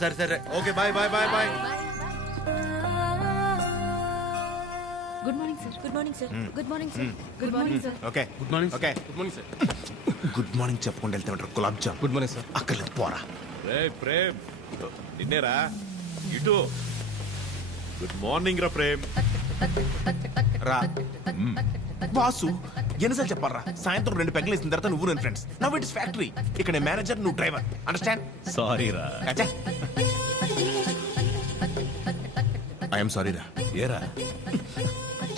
సరే సరే okay bye bye bye bye. Good morning sir. Good morning sir. Good morning sir. Good morning sir. Okay good morning okay good morning sir. Good morning చెప్పుకుంటూ వెళ్తే ఉంటారు గులాబ్ జామ్. Good morning sir. అక్కర్లేదు పోరా. ప్రేమ్ నిన్నేరా ఇటు. గుడ్ మార్నింగ్ రా ప్రేమ్. రా బాసు ఎన్నిసార్లు చెప్పాలరా సాయంత్రం 2 పెగ్గలు వేసిన తర్వాత నువ్వు నేను ఫ్రెండ్స్. Now it's factory. ఇక్కడ మేనేజర్ నువ్వు డ్రైవర్. అండర్స్టాండ్? సారీ రా. ఐఎమ్ సారీ రా. ఏరా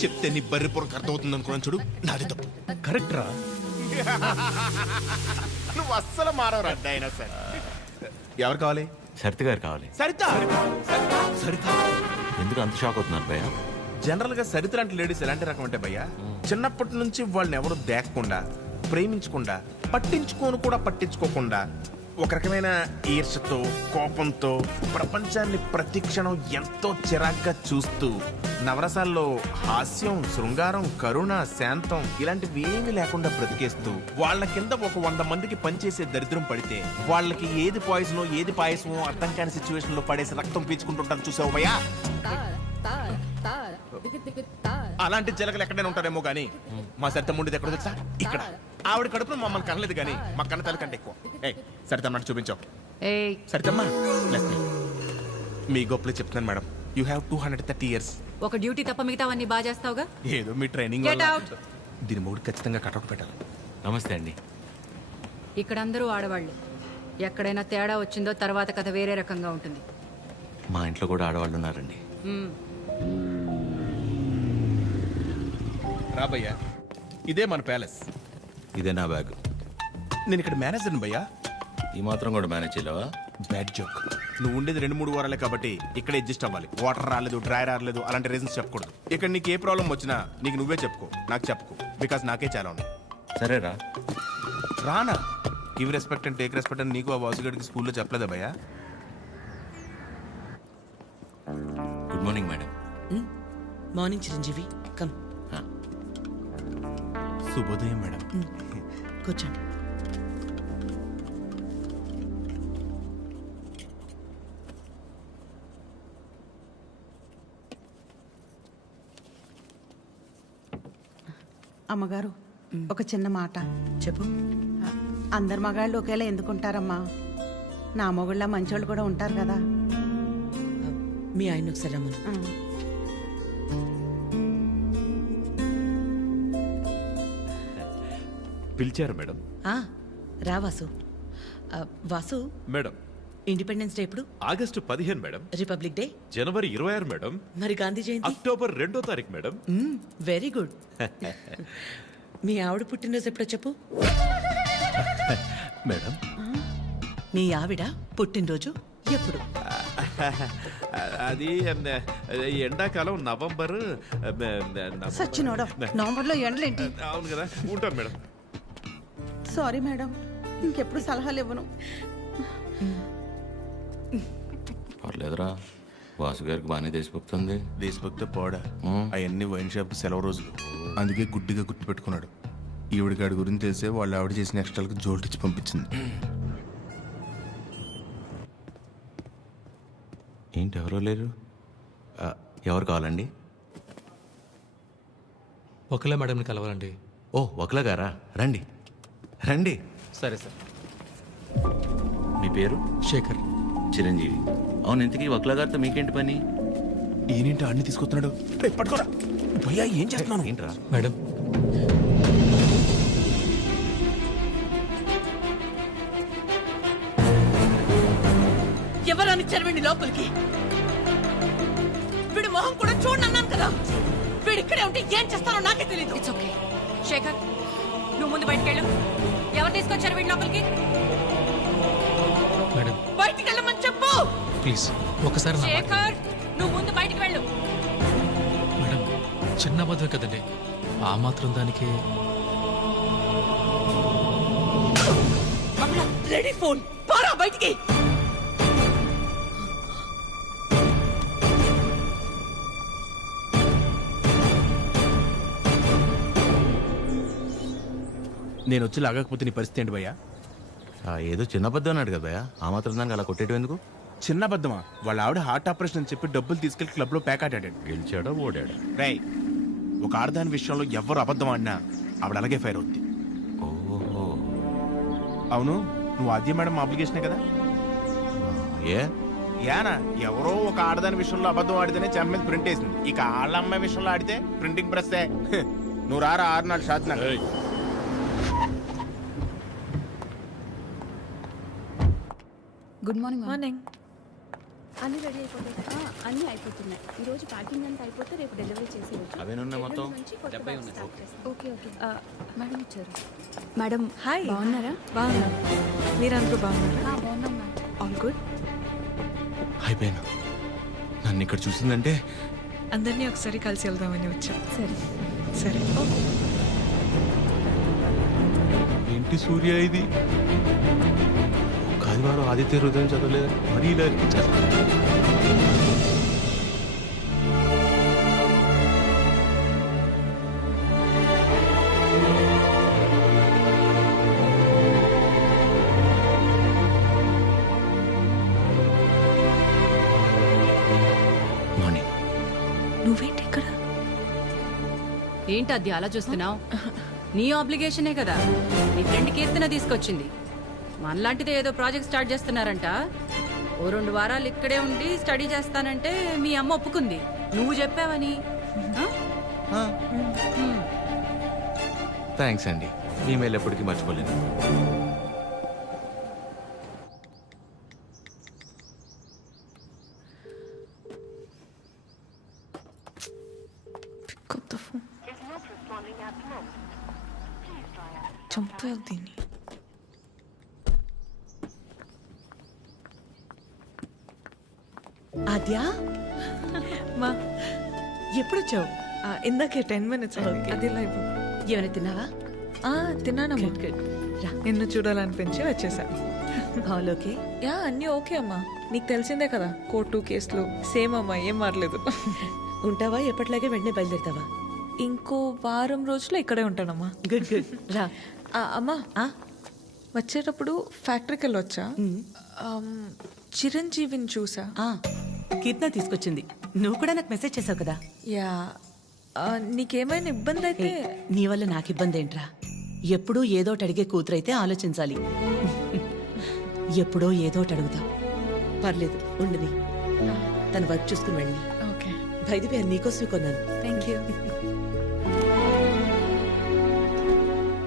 చెప్తే నీ బర్రి పొరకు అర్థమవుతుంది అనుకున్నాను చూడు, నాది తప్పు. కరెక్ట్ రా. నువ్వు అస్సలు మారవరా డైనోసార్. ఎవరు కావాలి? సరిత గారు కావాలి. సరిత. సరిత ఎందుకు అంత షాక్ అవుతున్నారు భయ్య? జనరల్ గా సరిత లాంటి లేడీస్ ఎలాంటి రకం అంటే భయ్యా, చిన్నప్పటి నుంచి వాళ్ళని ఎవరు దేకకుండా, ప్రేమించకుండా, పట్టించుకోను కూడా పట్టించుకోకుండా ఒక రకమైన ఈర్ష్యతో, కోపంతో ప్రపంచాన్ని ప్రతి క్షణం ఎంతో చిరాగ్గా చూస్తూ నవరసాల్లో హాస్యం, శృంగారం, కరుణ, శాంతం ఇలాంటివి ఏమీ లేకుండా బ్రతికేస్తూ వాళ్ళ కింద ఒక 100 మందికి పనిచేసే దరిద్రం పడితే వాళ్ళకి ఏది పాయిజనో ఏది పాయసమో అర్థం కాని సిచ్యువేషన్ లో పడేసి రక్తం పీల్చుకుంటుంటారు చూసావు భయ్యా. అలాంటి జలగలు ఎక్కడైనా ఉంటారేమో గానీ మా సరిత ముండిది ఎక్కడ తెలుసా? ఇక్కడ. ఆవిడ కడుపులో మమ్మల్ని కనలేదు కానీ మా కన్న తల్లి కంటే ఎక్కువ. సరితమ్మ చూపించావు. సరితమ్మా మీ గొప్పలు చెప్తున్నాను మేడం. You have 230 years. ఒక డ్యూటీ తప్ప మిగతావన్నీ బాగా చేస్తావుగా. ఏదో మీ ట్రైనింగ్ Get out. దీని మూడు ఖచ్చితంగా కటౌట్ పెట్టాలి. నమస్తే అండి. ఇక్కడ అందరూ ఆడవాళ్ళే. ఎక్కడైనా తేడా వచ్చిందో తర్వాత కథ వేరే రకంగా ఉంటుంది. మా ఇంట్లో కూడా ఆడవాళ్ళు ఉన్నారండి. రాబయ్యా, ఇదే మన ప్యాలెస్. ఇదే నా బ్యాగ్. నేను ఇక్కడ మేనేజర్ని భయ్యా. ఈ మాత్రం కూడా మేనేజ్ చేయలేవా? Bad joke. నువ్వు ఉండేది 2-3 వారాలే కాబట్టి ఇక్కడ అడ్జస్ట్ అవ్వాలి. వాటర్ రాలేదు, డ్రై రాలేదు అలాంటి రీజన్స్ చెప్పకూడదు. ఇక్కడ నీకు ఏ ప్రాబ్లం వచ్చినా నీకు నువ్వే చెప్పుకో, నాకు చెప్పుకో. బికాస్ నాకే చాలా ఉన్నాయి. సరేరా. రానా give respect and take respect అని నీకు ఆ వాసుగడికి స్కూల్లో చెప్పలేదా భయ్యా? Good morning madam. Morning Chiranjeevi. Come. శుభోదయం మేడం. కూర్చోండి. అమ్మగారు, ఒక చిన్న మాట చెప్పు. అందరు మగాళ్ళు ఒకేలా ఎందుకుంటారమ్మా? నా మొగుళ్ళ మంచోళ్ళు కూడా ఉంటారు కదా. మీ ఆయన ఒకసారి రమ్మను. పిలిచారు మేడం. రా Vasu. Vasu, madam Independence Day ఎప్పుడు? August 15 madam. రిపబ్లిక్ డే జనవరి 26 మేడం. మరి గాంధీ జయంతి? అక్టోబర్ 2వ తారీఖు మేడం. Very good. మీ ఆవిడ పుట్టినరోజు ఎప్పుడో చెప్పు. మేడం మీ ఆవిడ పుట్టినరోజు ఎప్పుడు? అది ఎండాకాలం నవంబర్. సచ్చినోడు, నవంబర్లో ఎండలేంటి? అవును కదా, ఉంటాను మేడం. సారీ మేడం, ఇంకెప్పుడు సలహాలు ఇవ్వను. పర్లేదురా, వాసు గారికి బాగానే దేశభక్తుంది. దేశభక్తి పోడా, అవన్నీ వైన్ షాప్ సెలవు రోజులు. అందుకే గుడ్డిగా గుర్తు పెట్టుకున్నాడు. ఈవిడికాడి గురించి తెలిసే వాళ్ళు ఆవిడ చేసిన ఎక్స్ట్రాలకు జోల్టిచ్చి పంపించింది. ఏంటి ఎవరో లేరు? ఎవరు కావాలండి? ఒకలా మేడంని కలవాలండి. ఓ ఒకలా గారా, రండి రండి. సరే సార్. మీ పేరు? శేఖర్. చిరంజీవి. అవును, ఇంతకీ ఒకలా గారితో మీకేంటి పని? ఈయనేంటి అన్ని తీసుకొస్తున్నాడు? పట్టుకోరా భయ్యా, ఏం చేస్తున్నాను? ఏంట్రా మేడం? ఎవరని చెరవండి లోపలికి. వీడి మొహం కూడా చూడండి అన్నాను కదా. వీడు ఇక్కడే ఉంటే ఏం చేస్తానో నాకే తెలీదు. It's okay. శేఖర్, నువ్వు ముందు బయటకెళ్ళు. ఎవరు తీసుకొచ్చారు వీడి లోపలికి? మేడం బయటికి వెళ్ళమని చెప్పు. ప్లీజ్ ఒకసారి నా మాట. శేఖర్, నువ్వు ముందు బయటికి వెళ్ళు. మేడం చిన్న అబద్ధం కదండి, ఆ మాత్రం దానికి. రెడీ ఫోన్ పారా బయటికి. నేను వచ్చి లాగకపోతే నీ పరిస్థితి ఏంటి భయ్యా? ఏదో చిన్న అబద్ధం అన్నాడు కదా భయ్యా, ఆ మాత్రం దానికి అలా కొట్టేయడం ఎందుకు? చిన్న అబద్ధమా? వాళ్ళ ఆవిడ హార్ట్ ఆపరేషన్ అని చెప్పి డబ్బులు తీసుకెళ్లి క్లబ్ లో ప్యాకాటాడు. గెలిచాడా ఓడాడా? రేయ్, ఒక ఆడదాని విషయంలో ఎవరు అబద్ధం ఆడినా ఆవిడ అలాగే ఫైర్ అవుద్ది. ఓహో. అవును, నువ్వు ఆద్య మేడం అప్లికేషనే కదా? ఏ యానా ఎవరో ఒక ఆడదాని విషయంలో అబద్ధం ఆడితేనే చెంప మీద ప్రింట్ వేసింది. ఇక ఆళ్ళ అమ్మాయి విషయంలో ఆడితే ప్రింటింగ్ ప్రెస్. నువ్వు రారా 6 షాత్ నాకు. Good morning morning. అన్ని రెడీ అయిపోతాయి కదా? అన్నీ అయిపోతున్నాయి. ఈ రోజు ప్యాకింగ్ అంతా అయిపోతే రేపు డెలివరీ చేసేయచ్చు. అవేనున్నాయి మొత్తం? Okay okay. మేడం వచ్చారు. Madam hi. బాగున్నారా? బాగున్నా. మీరందరూ బాగున్నారా? బాగున్నాం మ్యామ్. All good. అయిపోయాను. నన్ను ఇక్కడ చూసిందంటే అందరినీ ఒకసారి కలిసి వెళ్దామని వచ్చాం. సరే సరే. ఏంటి సూర్య ఇది? ఒక ఆదివారం ఆదిత్య హృదయం చదవలేదు, మరీ ఇలా ఇరికించారు. మార్నింగ్. నువ్వేంటి ఇక్కడ? ఏంటి అది అలా చూస్తున్నావు? నీ ఆబ్లిగేషనే కదా నీ ఫ్రెండ్ కీర్తన తీసుకొచ్చింది. మనలాంటిదే ఏదో ప్రాజెక్ట్ స్టార్ట్ చేస్తున్నారంట. ఓ 2 వారాలు ఇక్కడే ఉండి స్టడీ చేస్తానంటే మీ అమ్మ ఒప్పుకుంది. నువ్వు చెప్పావని. థ్యాంక్స్ అండి, ఈమెయిల్ ఎప్పటికీ మర్చిపోలేను. చంపేయాలి దీన్ని. ఆద్య, మా ఎప్పుడొచ్చావు? ఇందాకే 10 minutes అయింది. అది లైవ్. ఏమైనా తిన్నావా? తిన్నానమ్మా. రా. నిన్ను చూడాలనిపించి వచ్చేసా. All okay? యా, అన్నీ ఓకే అమ్మా. నీకు తెలిసిందే కదా, కోర్టు కేసులు సేమ్ అమ్మా, ఏం మారలేదు. ఉంటావా? ఎప్పటిలాగే వెంటనే బయలుదేరుతావా? ఇంకో వారం రోజులు ఇక్కడే ఉంటానమ్మా. Good good. రా. అమ్మా, వచ్చేటప్పుడు ఫ్యాక్టరీకి వెళ్ళొచ్చా? చిరంజీవిని చూసా. కీర్తన తీసుకొచ్చింది. నువ్వు కూడా నాకు మెసేజ్ చేసావు కదా? యా. నీకేమైనా ఇబ్బంది అయితే? నీ వల్ల నాకు ఇబ్బంది ఏంట్రా? ఎప్పుడూ ఏదోటి అడిగే కూతురైతే ఆలోచించాలి. ఎప్పుడో ఏదోటి అడుగుతావు. పర్లేదు, ఉండని. తన వర్క్ చూసుకుని వెళ్ళి. ఓకే. బయట పేరు నీకోసమే కొన్నాను. Thank you.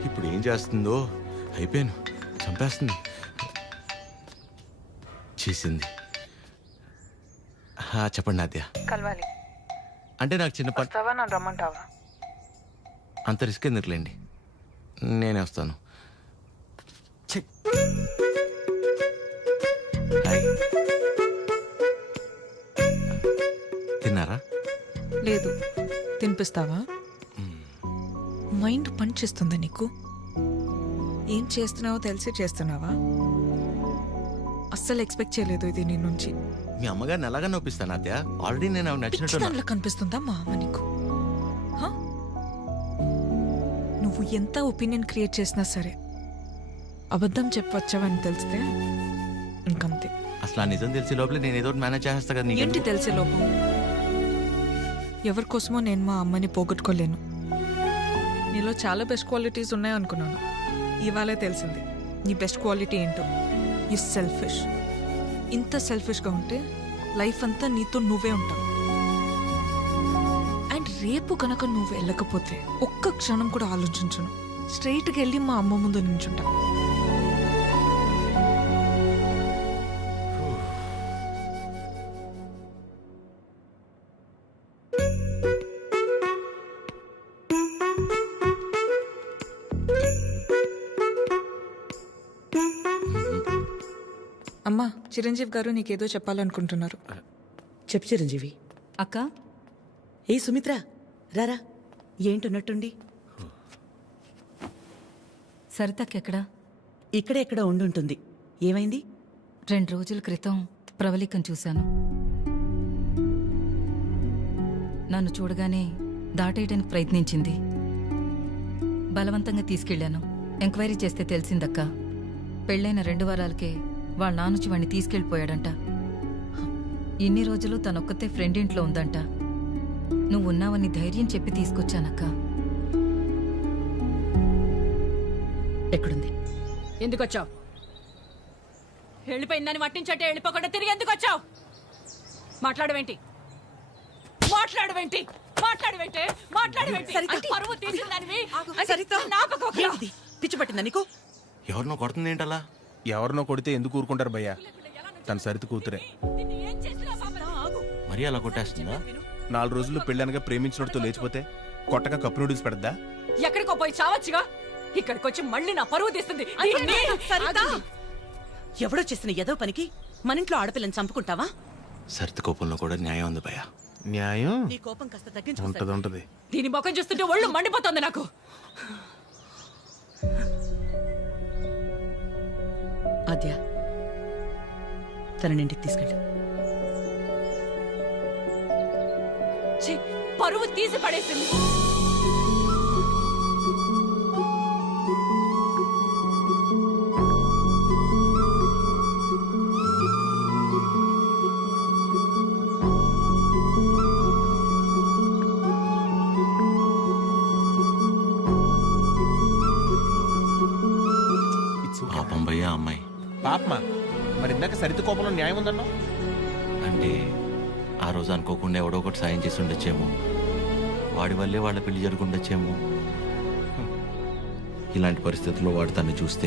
ఇప్పుడు ఏం చేస్తుందో? అయిపోయాను, చంపేస్తుంది. చేసింది. చెప్పండి నాద్య. కలవాలి అంటే నాకు చిన్న పని. వస్తావా? నన్ను రమ్మంటావా? అంత రిస్క్ ఎందుకులేండి, నేనే వస్తాను. హాయ్. తిన్నారా? లేదు. తినిపిస్తావా? మైండ్ పని చేస్తుందా నీకు? ఏం చేస్తున్నావో తెలిసి చేస్తున్నావా? అస్సలు ఎక్స్పెక్ట్ చేయలేదు ఇది నీ నుంచి. మీ అమ్మగారిని ఎలాగా నొప్పిస్తాను నాద్య? ఆల్రెడీ నేను ఆవిడ నచ్చినట్టు. దానిలో కనిపిస్తుందా మా అమ్మ నీకు? హ? నువ్వు ఎంత ఒపీనియన్ క్రియేట్ చేసినా సరే అబద్ధం చెప్పవచ్చావని తెలిస్తే ఇంకంతే. అసలు ఆ నిజం తెలిసే లోపల నేను ఏదో మేనేజ్ చేస్తా కదా. నీకు ఏంటి తెలిసే లోపం? ఎవరి కోసమో నేను మా అమ్మని పోగొట్టుకోలేను. నీలో చాలా బెస్ట్ క్వాలిటీస్ ఉన్నాయనుకున్నాను. ఇవాళే తెలిసింది నీ బెస్ట్ క్వాలిటీ ఏంటో. You selfish. ఇంత సెల్ఫిష్గా ఉంటే లైఫ్ అంతా నీతో నువ్వే ఉంటావు. అండ్ రేపు కనుక నువ్వు వెళ్ళకపోతే ఒక్క క్షణం కూడా ఆలోచించను. స్ట్రైట్కి వెళ్ళి మా అమ్మ ముందు నించుంటా. అమ్మా, చిరంజీవి గారు నీకేదో చెప్పాలనుకుంటున్నారు. చెప్పు చిరంజీవి. అక్క, ఏ సుమిత్ర, రారా. ఏంటున్నట్టుండి? సరితక్కెక్కడా? ఇక్కడే ఎక్కడ ఉండుంటుంది. ఏమైంది? 2 రోజుల క్రితం ప్రవళికను చూశాను. నన్ను చూడగానే దాటేయడానికి ప్రయత్నించింది. బలవంతంగా తీసుకెళ్లాను. ఎంక్వైరీ చేస్తే తెలిసిందక్క, పెళ్ళైన 2 వారాలకే వాళ్ళ నానుచి వాడిని తీసుకెళ్ళిపోయాడంట. ఇన్ని రోజులు తనొక్కతే ఫ్రెండ్ ఇంట్లో ఉందంట. నువ్వున్నావని ధైర్యం చెప్పి తీసుకొచ్చానక్క. ఎక్కడుంది? ఎందుకు వచ్చావు? వెళ్ళిపోయిందని పట్టించట్టే వెళ్ళిపోకుండా తిరిగి ఎందుకు వచ్చావు? మాట్లాడవేంటి? మాట్లాడవేంటి? మాట్లాడవేంటి? మాట్లాడవేంటి? పరువు తీసిందానివి. ఏంటిది? పిచ్చి పట్టిందా నీకు? ఎవరినో కొడుతుంది ఏంటలా? ఎవరినో కొడితే ఎందుకు ఊరుకుంటారు భయ్యా? తన సరిత కూతురే. నిన్ను ఏం చేసినా పాపం. మరీ అలా కొట్టేస్తుందా? 4 రోజుల్లో పెళ్ళనగా ప్రేమించినోడితో లేచిపోతే కొట్టగా కప్పు నూడిల్స్ పెడద్దా? ఎక్కడికో పోయి చావచ్చుగా. ఇక్కడికి వచ్చి మళ్ళీ నా పరువు తీస్తుంది. ఎవడో చేసిన ఏదో పనికి మన ఇంట్లో ఆడపిల్లని చంపుకుంటావా? సరిత కోపంలో కూడా న్యాయం ఉంది భయ్యా. న్యాయం నీ కోపం కాస్త తగ్గించుకో. ఉంటది. దీని ముఖం చూస్తుంటే ఒళ్ళు మండిపోతుంది నాకు. ఆద్య, తనని ఇంటికి తీసుకెళ్ళు. ఛీ, పరువు తీసి పడేసింది. పాపం భయ్యా అమ్మాయి. పాపమా? మరి ఇందాక సరిత కోపంలో న్యాయం ఉందన్నా? అంటే ఆ రోజు అనుకోకుండా ఎవడో ఒకటి సాయం చేసి ఉండొచ్చేమో. వాడి వల్లే వాళ్ళ పెళ్లి జరుగుండొచ్చేమో. ఇలాంటి పరిస్థితుల్లో వాడు తను చూస్తే